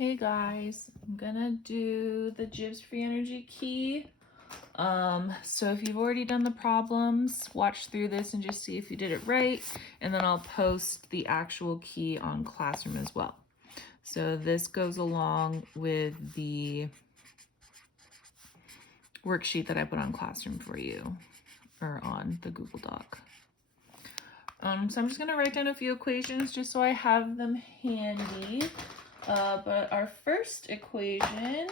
Hey guys, I'm gonna do the Gibbs free energy key. So if you've already done the problems, watch through this and just see if you did it right, and then I'll post the actual key on Classroom as well. So this goes along with the worksheet that I put on Classroom for you, or on the Google Doc. So I'm just gonna write down a few equations just so I have them handy. But our first equation,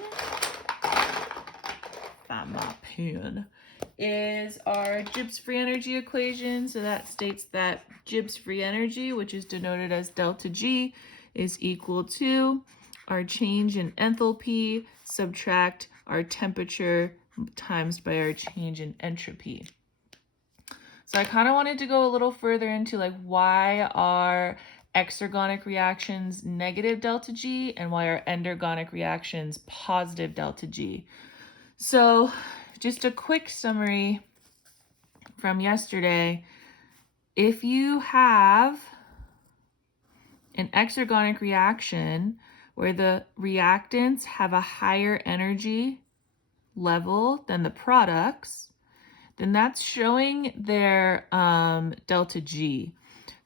found my pen, is our Gibbs free energy equation. So that states that Gibbs free energy, which is denoted as delta G, is equal to our change in enthalpy subtract our temperature times by our change in entropy. So I kind of wanted to go a little further into like why are exergonic reactions negative delta G and why are endergonic reactions positive delta G. So just a quick summary from yesterday. If you have an exergonic reaction where the reactants have a higher energy level than the products, then that's showing their delta G.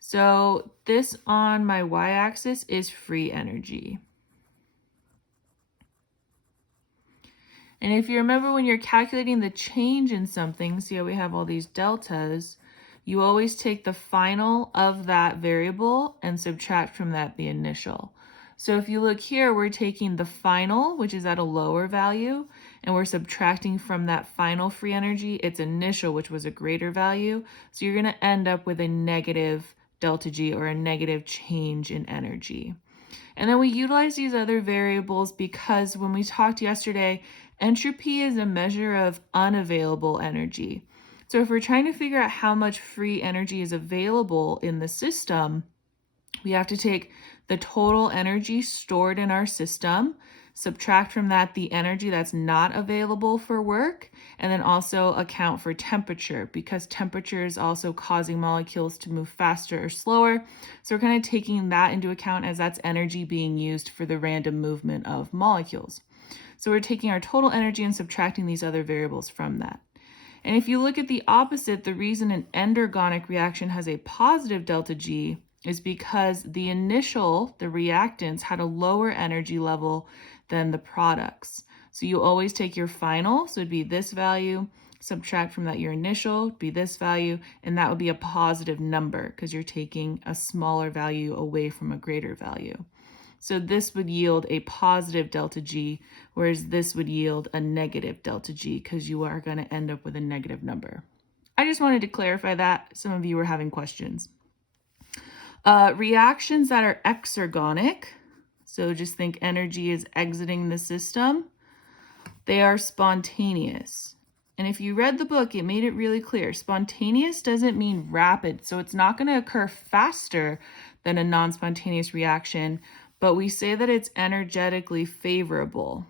So this on my y-axis is free energy. And if you remember when you're calculating the change in something, see how we have all these deltas, you always take the final of that variable and subtract from that the initial. So if you look here, we're taking the final, which is at a lower value, and we're subtracting from that final free energy its initial, which was a greater value. So you're going to end up with a negative delta G, or a negative change in energy. And then we utilize these other variables because when we talked yesterday, entropy is a measure of unavailable energy. So if we're trying to figure out how much free energy is available in the system, we have to take the total energy stored in our system, subtract from that the energy that's not available for work, and then also account for temperature, because temperature is also causing molecules to move faster or slower. So we're kind of taking that into account as that's energy being used for the random movement of molecules. So we're taking our total energy and subtracting these other variables from that. And if you look at the opposite, the reason an endergonic reaction has a positive delta G is because the initial, the reactants, had a lower energy level than the products. So you always take your final, so it'd be this value, subtract from that your initial, be this value, and that would be a positive number because you're taking a smaller value away from a greater value. So this would yield a positive delta G, whereas this would yield a negative delta G because you are going to end up with a negative number. I just wanted to clarify that. Some of you were having questions. Reactions that are exergonic, so just think energy is exiting the system, they are spontaneous. And if you read the book, it made it really clear. Spontaneous doesn't mean rapid, so it's not going to occur faster than a non-spontaneous reaction, but we say that it's energetically favorable.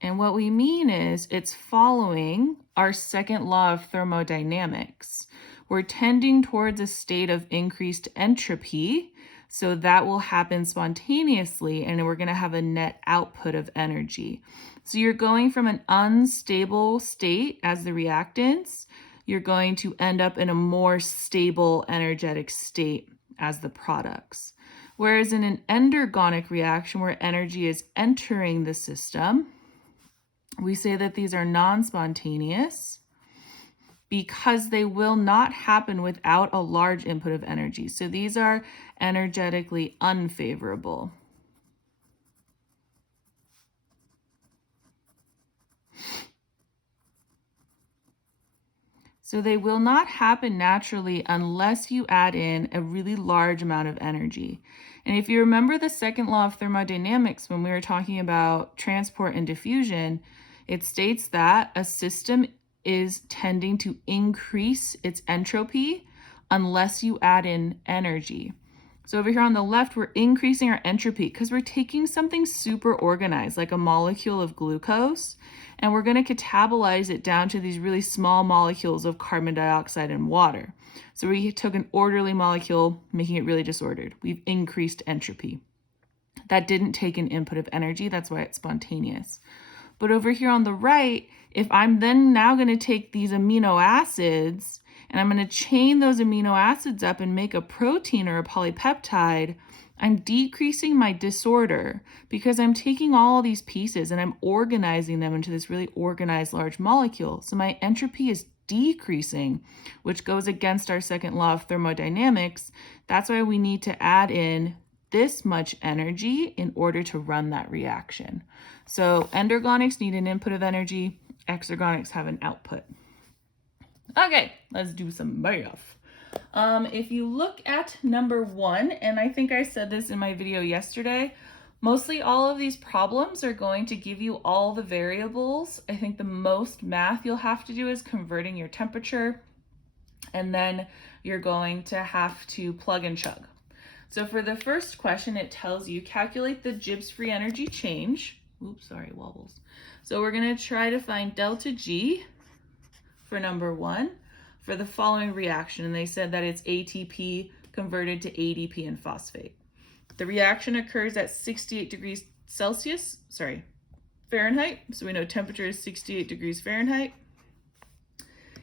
And what we mean is it's following our second law of thermodynamics. We're tending towards a state of increased entropy, so that will happen spontaneously, and we're going to have a net output of energy. So you're going from an unstable state as the reactants, you're going to end up in a more stable energetic state as the products. Whereas in an endergonic reaction where energy is entering the system, we say that these are non-spontaneous because they will not happen without a large input of energy. So these are energetically unfavorable. So they will not happen naturally unless you add in a really large amount of energy. And if you remember the second law of thermodynamics when we were talking about transport and diffusion, it states that a system is tending to increase its entropy unless you add in energy. So over here on the left, we're increasing our entropy because we're taking something super organized, like a molecule of glucose, and we're going to catabolize it down to these really small molecules of carbon dioxide and water. So we took an orderly molecule, making it really disordered. We've increased entropy. That didn't take an input of energy. That's why it's spontaneous. But over here on the right, if I'm then now going to take these amino acids and I'm going to chain those amino acids up and make a protein or a polypeptide, I'm decreasing my disorder because I'm taking all of these pieces and I'm organizing them into this really organized large molecule. So my entropy is decreasing, which goes against our second law of thermodynamics. That's why we need to add in this much energy in order to run that reaction. So endergonics need an input of energy, exergonics have an output. Okay, let's do some math. If you look at number 1, and I think I said this in my video yesterday, mostly all of these problems are going to give you all the variables. I think the most math you'll have to do is converting your temperature, and then you're going to have to plug and chug. So for the first question, it tells you calculate the Gibbs free energy change. Oops, sorry, wobbles. So we're going to try to find delta G for number 1 for the following reaction. And they said that it's ATP converted to ADP in phosphate. The reaction occurs at 68 degrees Celsius, Fahrenheit. So we know temperature is 68 degrees Fahrenheit.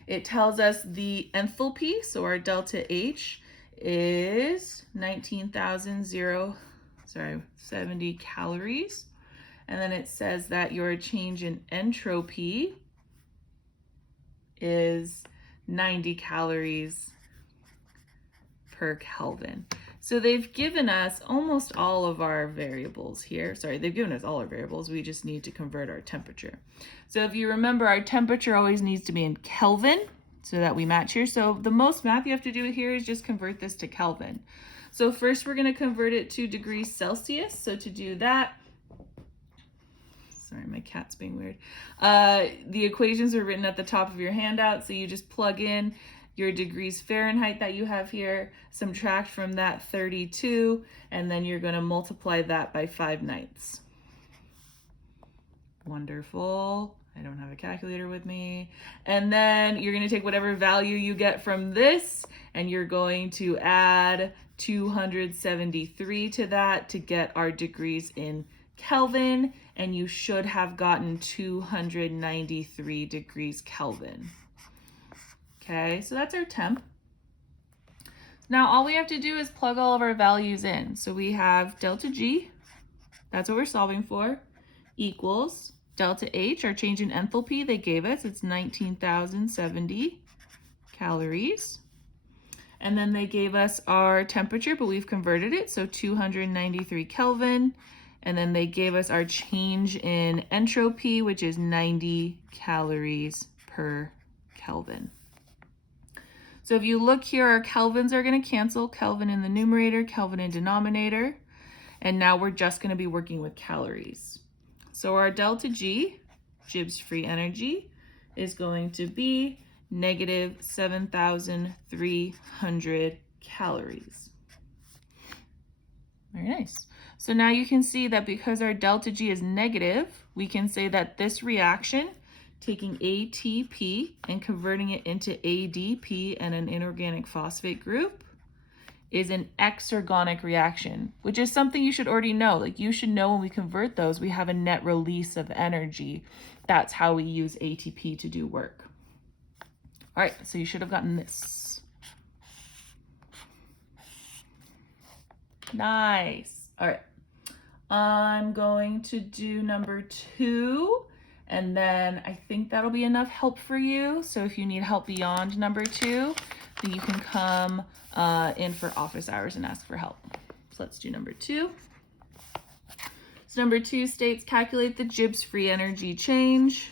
It tells us the enthalpy, so our delta H is 19,070 calories. And then it says that your change in entropy is 90 calories per Kelvin. So they've given us almost all of our variables here. They've given us all our variables. We just need to convert our temperature. So if you remember, our temperature always needs to be in Kelvin so that we match here. So the most math you have to do here is just convert this to Kelvin. So first we're going to convert it to degrees Celsius. So to do that, sorry, my cat's being weird. The equations are written at the top of your handout. So you just plug in your degrees Fahrenheit that you have here, subtract from that 32, and then you're going to multiply that by 5/9. Wonderful. I don't have a calculator with me. And then you're going to take whatever value you get from this, and you're going to add 273 to that to get our degrees in Kelvin, and you should have gotten 293 degrees Kelvin. Okay, so that's our temp. Now all we have to do is plug all of our values in. So we have delta G, that's what we're solving for, equals delta H, our change in enthalpy they gave us, it's 19,070 calories. And then they gave us our temperature, but we've converted it, so 293 Kelvin. And then they gave us our change in entropy, which is 90 calories per Kelvin. So if you look here, our kelvins are going to cancel, Kelvin in the numerator, Kelvin in denominator. And now we're just going to be working with calories. So our delta G, Gibbs free energy, is going to be negative 7,300 calories. Very nice. So now you can see that because our delta G is negative, we can say that this reaction, taking ATP and converting it into ADP and an inorganic phosphate group, is an exergonic reaction, which is something you should already know. Like, you should know when we convert those, we have a net release of energy. That's how we use ATP to do work. All right, so you should have gotten this. Nice. All right, I'm going to do number 2, and then I think that'll be enough help for you. So if you need help beyond number 2, then you can come in for office hours and ask for help. So let's do number 2. So number 2 states, calculate the Gibbs free energy change.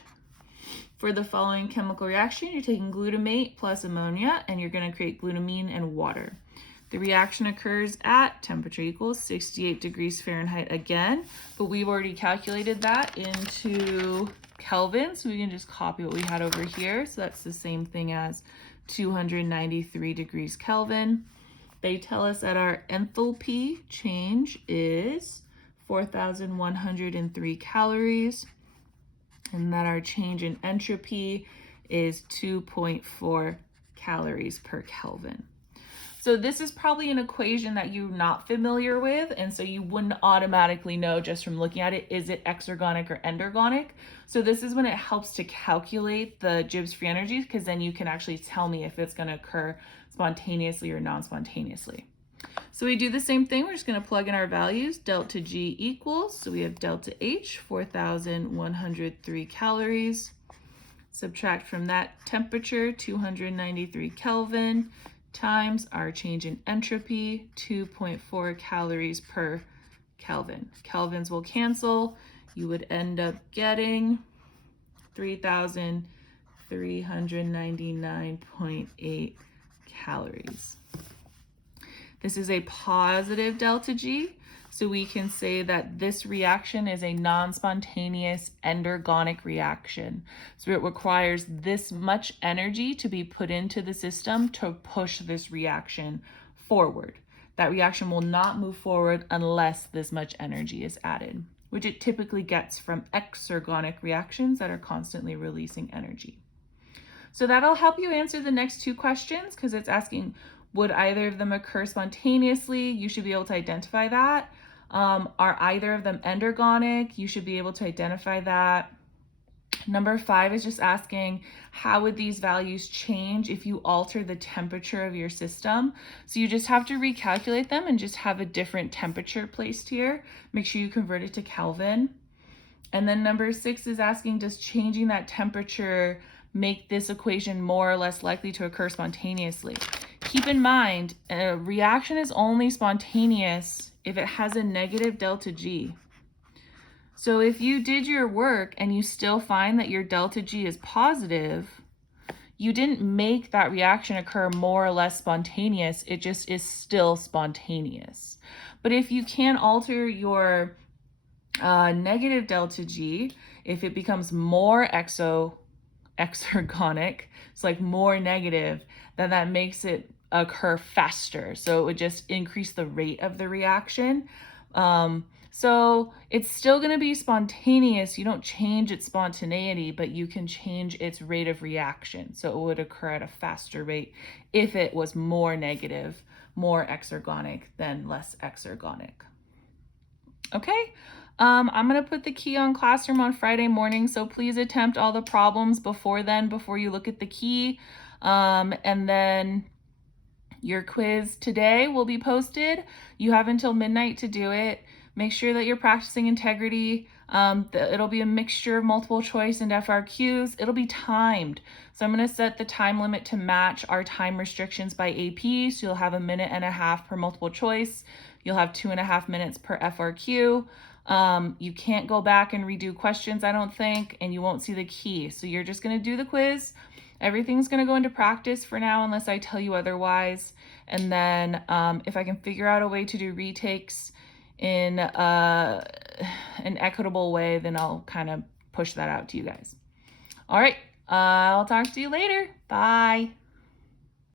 For the following chemical reaction, you're taking glutamate plus ammonia, and you're going to create glutamine and water. The reaction occurs at temperature equals 68 degrees Fahrenheit again, but we've already calculated that into Kelvin, so we can just copy what we had over here. So that's the same thing as 293 degrees Kelvin. They tell us that our enthalpy change is 4,103 calories, and that our change in entropy is 2.4 calories per Kelvin. So this is probably an equation that you're not familiar with, and so you wouldn't automatically know just from looking at it, is it exergonic or endergonic? So this is when it helps to calculate the Gibbs free energy, because then you can actually tell me if it's going to occur spontaneously or non-spontaneously. So we do the same thing. We're just going to plug in our values. Delta G equals, so we have delta H, 4,103 calories. Subtract from that temperature, 293 Kelvin, times our change in entropy, 2.4 calories per Kelvin. Kelvins will cancel. You would end up getting 3,399.8 calories. This is a positive delta G, so we can say that this reaction is a non-spontaneous endergonic reaction. So it requires this much energy to be put into the system to push this reaction forward. That reaction will not move forward unless this much energy is added, which it typically gets from exergonic reactions that are constantly releasing energy. So that'll help you answer the next two questions, because it's asking, would either of them occur spontaneously? You should be able to identify that. Are either of them endergonic? You should be able to identify that. Number 5 is just asking, how would these values change if you alter the temperature of your system? So you just have to recalculate them and just have a different temperature placed here. Make sure you convert it to Kelvin. And then number 6 is asking, does changing that temperature make this equation more or less likely to occur spontaneously? Keep in mind, a reaction is only spontaneous if it has a negative delta G. So if you did your work and you still find that your delta G is positive, you didn't make that reaction occur more or less spontaneous, it just is still spontaneous. But if you can alter your negative delta G, if it becomes more exergonic, it's like more negative, then that makes it occur faster. So it would just increase the rate of the reaction. So it's still going to be spontaneous. You don't change its spontaneity, but you can change its rate of reaction. So it would occur at a faster rate if it was more negative, more exergonic than less exergonic. Okay. I'm going to put the key on Classroom on Friday morning, so please attempt all the problems before then, before you look at the key. And then your quiz today will be posted. You have until midnight to do it. Make sure that you're practicing integrity. It'll be a mixture of multiple choice and FRQs. It'll be timed. So I'm going to set the time limit to match our time restrictions by AP. So you'll have 1.5 minutes per multiple choice. You'll have 2.5 minutes per FRQ. You can't go back and redo questions, I don't think, and you won't see the key. So you're just going to do the quiz. Everything's going to go into practice for now unless I tell you otherwise. And then if I can figure out a way to do retakes in an equitable way, then I'll kind of push that out to you guys. All right, I'll talk to you later. Bye.